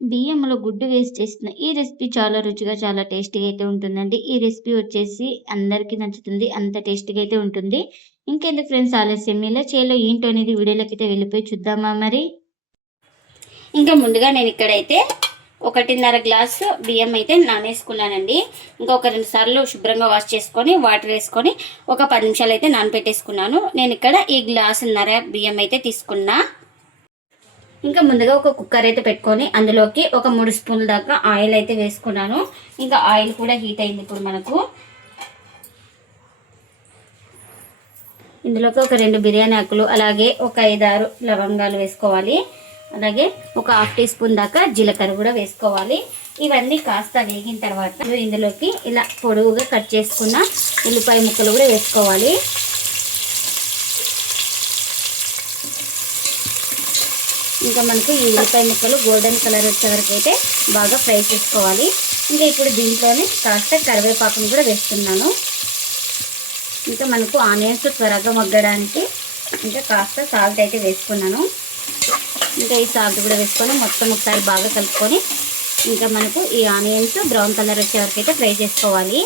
బియ్యంలో గుడ్డు వేసి చేసిన ఈ రెసిపీ చాలా రుచిగా, చాలా టేస్టీగా అయితే ఉంటుందండి. ఈ రెసిపీ వచ్చేసి అందరికీ నచ్చుతుంది. అంత టేస్టీగా అయితే ఉంటుంది. ఇంకెందుకు ఫ్రెండ్స్ ఆలస్యం, ఎలా చేయాలో ఏంటో అనేది వీడియోలోకైతే వెళ్ళిపోయి చూద్దామా మరి? ఇంకా ముందుగా నేను ఇక్కడైతే 1.5 గ్లాసు బియ్యం అయితే నానేసుకున్నానండి. ఇంకొక 2 సార్లు శుభ్రంగా వాష్ చేసుకొని వాటర్ వేసుకొని ఒక 10 నిమిషాలు అయితే నానబెట్టేసుకున్నాను. నేను ఇక్కడ ఈ గ్లాసున్నర బియ్యం అయితే తీసుకున్నా. ఇంకా ముందుగా ఒక కుక్కర్ అయితే పెట్టుకొని అందులోకి ఒక 3 స్పూన్ల దాకా ఆయిల్ అయితే వేసుకున్నాను. ఇంకా ఆయిల్ కూడా హీట్ అయింది. ఇప్పుడు మనకు ఇందులోకి ఒక 2 బిర్యానీ ఆకులు, అలాగే ఒక 5-6 లవంగాలు వేసుకోవాలి. అలాగే ఒక 1/2 టీ స్పూన్ దాకా జీలకర్ర కూడా వేసుకోవాలి. ఇవన్నీ కాస్త వేగిన తర్వాత ఇందులోకి ఇలా పొడవుగా కట్ చేసుకున్న ఉల్లిపాయ ముక్కలు కూడా వేసుకోవాలి. ఇంకా మనకు ఈ ఉల్లిపాయ ముక్కలు గోల్డెన్ కలర్ వచ్చే వరకు అయితే బాగా ఫ్రై చేసుకోవాలి. ఇంకా ఇప్పుడు దీంట్లోనే కాస్త కరివేపాకును కూడా వేస్తున్నాను. ఇంకా మనకు ఆనియన్స్ త్వరగా మగ్గడానికి ఇంకా కాస్త సాల్ట్ అయితే వేసుకున్నాను. ఇంకా ఈ సాల్ట్ కూడా వేసుకొని మొత్తం ఒకసారి బాగా కలుపుకొని ఇంకా మనకు ఈ ఆనియన్స్ బ్రౌన్ కలర్ వచ్చే వరకు అయితే ఫ్రై చేసుకోవాలి.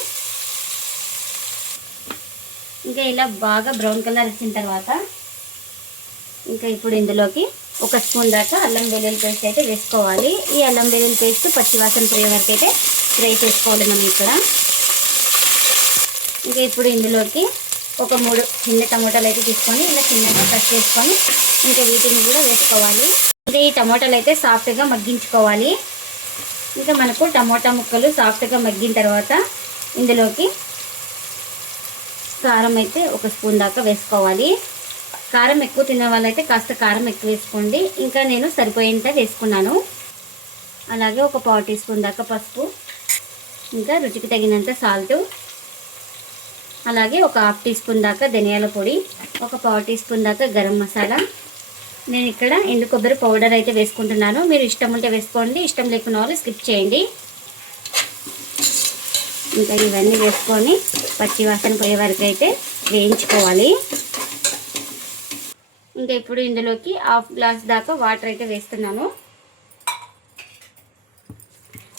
ఇంకా ఇలా బాగా బ్రౌన్ కలర్ వచ్చిన తర్వాత ఇంకా ఇప్పుడు ఇందులోకి 1 స్పూన్ దాకా అల్లం వెల్లుల్లి పేస్ట్ అయితే వేసుకోవాలి. ఈ అల్లం వెల్లుల్లి పేస్ట్ పచ్చివాసన పోయే వరకు అయితే ఫ్రై చేసుకోవాలి మనం ఇక్కడ. ఇంకా ఇప్పుడు ఇందులోకి ఒక 3 చిన్న టమోటాలు అయితే తీసుకొని ఇలా చిన్నగా కట్ చేసుకొని ఇంకా వీటిని కూడా వేసుకోవాలి. ఇంకా ఈ టమోటాలు అయితే సాఫ్ట్గా మగ్గించుకోవాలి. ఇంకా మనకు టమోటా ముక్కలు సాఫ్ట్గా మగ్గిన తర్వాత ఇందులోకి కారం అయితే 1 స్పూన్ దాకా వేసుకోవాలి. కారం ఎక్కువ తినే వాళ్ళైతే కాస్త కారం ఎక్కువ వేసుకోండి. ఇంకా నేను సరిపోయేంత వేసుకున్నాను. అలాగే ఒక 1/4 టీ స్పూన్ దాకా పసుపు, ఇంకా రుచికి తగినంత సాల్ట్, అలాగే ఒక 1/2 టీ స్పూన్ దాకా ధనియాల పొడి, ఒక 1/4 టీ స్పూన్ దాకా గరం మసాలా. నేను ఇక్కడ ఎండు కొబ్బరి పౌడర్ అయితే వేసుకుంటున్నాను. మీరు ఇష్టం ఉంటే వేసుకోండి, ఇష్టం లేకున్న వాళ్ళు స్కిప్ చేయండి. ఇంకా ఇవన్నీ వేసుకొని పచ్చి వాసన పోయే వరకు అయితే వేయించుకోవాలి. ఇంకా ఇప్పుడు ఇందులోకి 1/2 గ్లాస్ దాకా వాటర్ అయితే వేస్తున్నాను.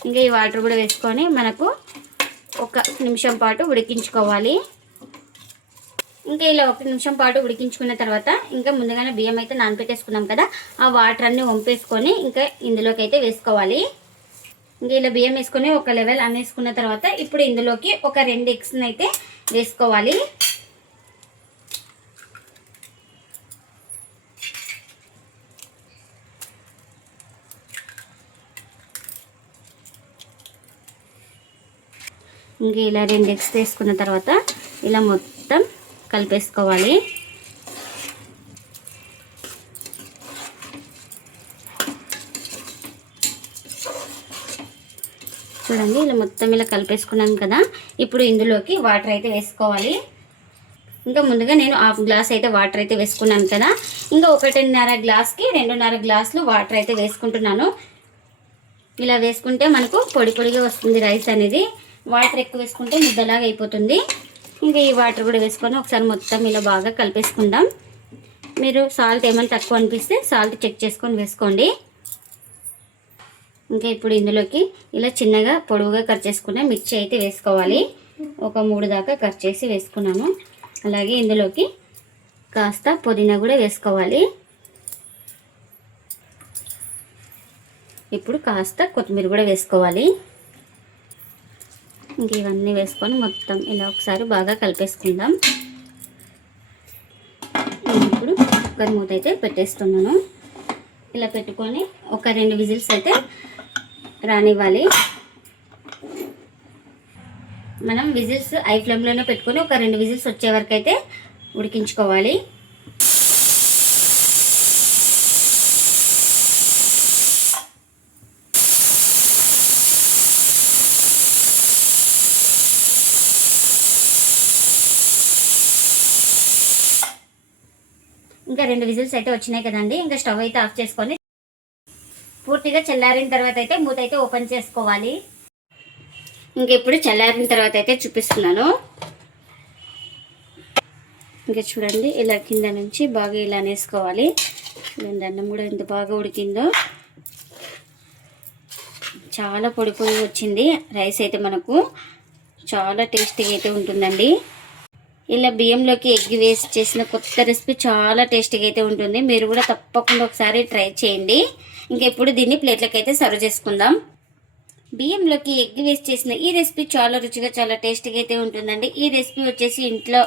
ఇంకా ఈ వాటర్ కూడా వేసుకొని మనకు 1 నిమిషం పాటు ఉడికించుకోవాలి. ఇంకా ఇలా 1 నిమిషం పాటు ఉడికించుకున్న తర్వాత ఇంకా ముందుగానే బియ్యం అయితే నానబెట్టేసుకున్నాం కదా, ఆ వాటర్ అన్నీ వంపేసుకొని ఇంకా ఇందులోకి అయితే వేసుకోవాలి. ఇంకా ఇలా బియ్యం వేసుకొని ఒక లెవెల్ అనేసుకున్న తర్వాత ఇప్పుడు ఇందులోకి ఒక 2 ఎగ్స్ని అయితే వేసుకోవాలి. ఇంకా ఇలా 2 ఎగ్స్ వేసుకున్న తర్వాత ఇలా మొత్తం కలిపేసుకోవాలి. చూడండి ఇలా మొత్తం ఇలా కలిపేసుకున్నాం కదా, ఇప్పుడు ఇందులోకి వాటర్ అయితే వేసుకోవాలి. ఇంకా ముందుగా నేను 1/2 గ్లాస్ అయితే వాటర్ అయితే వేసుకున్నాను కదా, ఇంకా 1.5 గ్లాస్కి 2.5 గ్లాసులు వాటర్ అయితే వేసుకుంటున్నాను. ఇలా వేసుకుంటే మనకు పొడి పొడిగా వస్తుంది రైస్ అనేది. వాటర్ ఎక్కువ వేసుకుంటే ముద్దలాగా అయిపోతుంది. ఇంకా ఈ వాటర్ కూడా వేసుకొని ఒకసారి మొత్తం ఇలా బాగా కలిపేసుకుందాం. మీరు సాల్ట్ ఏమైనా తక్కువ అనిపిస్తే సాల్ట్ చెక్ చేసుకొని వేసుకోండి. ఇంకా ఇప్పుడు ఇందులోకి ఇలా చిన్నగా పొడవుగా కట్ చేసుకున్న మిర్చి అయితే వేసుకోవాలి. ఒక 3 దాకా కట్ చేసి వేసుకున్నాను. అలాగే ఇందులోకి కాస్త పుదీనా కూడా వేసుకోవాలి. ఇప్పుడు కాస్త కొత్తిమీర కూడా వేసుకోవాలి. ఇంక ఇవన్నీ వేసుకొని మొత్తం ఇలా ఒకసారి బాగా కలిపేసుకుందాం. ఇప్పుడు కుక్కర్ మూత అయితే పెట్టేస్తున్నాను. ఇలా పెట్టుకొని ఒక 2 విజిల్స్ అయితే రానివ్వాలి. మనం విజిల్స్ హై ఫ్లేమ్లోనే పెట్టుకొని ఒక 2 విజిల్స్ వచ్చే వరకు అయితే ఉడికించుకోవాలి. ఇంకా 2 విజిల్స్ అయితే వచ్చినాయి కదండి. ఇంకా స్టవ్ అయితే ఆఫ్ చేసుకొని పూర్తిగా చల్లారిన తర్వాత అయితే మూత అయితే ఓపెన్ చేసుకోవాలి. ఇంకా ఇప్పుడు చల్లారిన తర్వాత అయితే చూపిస్తున్నాను. ఇంకా చూడండి ఇలా కింద నుంచి బాగా ఇలా నేసుకోవాలి. చూడండి అన్నం కూడా ఎంత బాగా ఉడికిందో. చాలా పొడి పొడి వచ్చింది. రైస్ అయితే మనకు చాలా టేస్టీగా అయితే ఉంటుందండి. ఇలా బియ్యంలోకి ఎగ్ వేసి చేసిన కొత్త రెసిపీ చాలా టేస్టీగా అయితే ఉంటుంది. మీరు కూడా తప్పకుండా ఒకసారి ట్రై చేయండి. ఇంకెప్పుడు దీన్ని ప్లేట్లకి అయితే సర్వ్ చేసుకుందాం. బియ్యంలోకి ఎగ్ వేసి చేసిన ఈ రెసిపీ చాలా రుచిగా చాలా టేస్టీగా అయితే ఉంటుందండి. ఈ రెసిపీ వచ్చేసి ఇంట్లో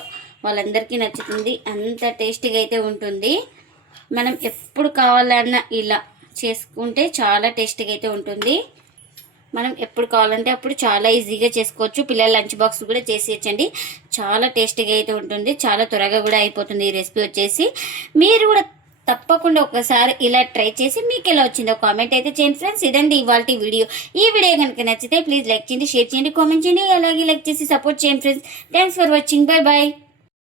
వాళ్ళందరికీ నచ్చుతుంది. అంత టేస్టీగా అయితే ఉంటుంది. మనం ఎప్పుడు కావాలన్నా ఇలా చేసుకుంటే చాలా టేస్టీగా అయితే ఉంటుంది. మనం ఎప్పుడు కావాలంటే అప్పుడు చాలా ఈజీగా చేసుకోవచ్చు. పిల్లల లంచ్ బాక్స్ కూడా చేసేయచ్చండి. చాలా టేస్టీగా అయితే ఉంటుంది. చాలా త్వరగా కూడా అయిపోతుంది ఈ రెసిపీ వచ్చేసి. మీరు కూడా తప్పకుండా ఒకసారి ఇలా ట్రై చేసి మీకు ఎలా వచ్చిందో కామెంట్ అయితే చేయండి ఫ్రెండ్స్. ఇదండి ఇవాల్టి వీడియో. ఈ వీడియో కనుక నచ్చితే ప్లీజ్ లైక్ చేయండి, షేర్ చేయండి, కామెంట్ చేయండి. అలాగే లైక్ చేసి సపోర్ట్ చేయండి friends. Thanks for watching. Bye bye.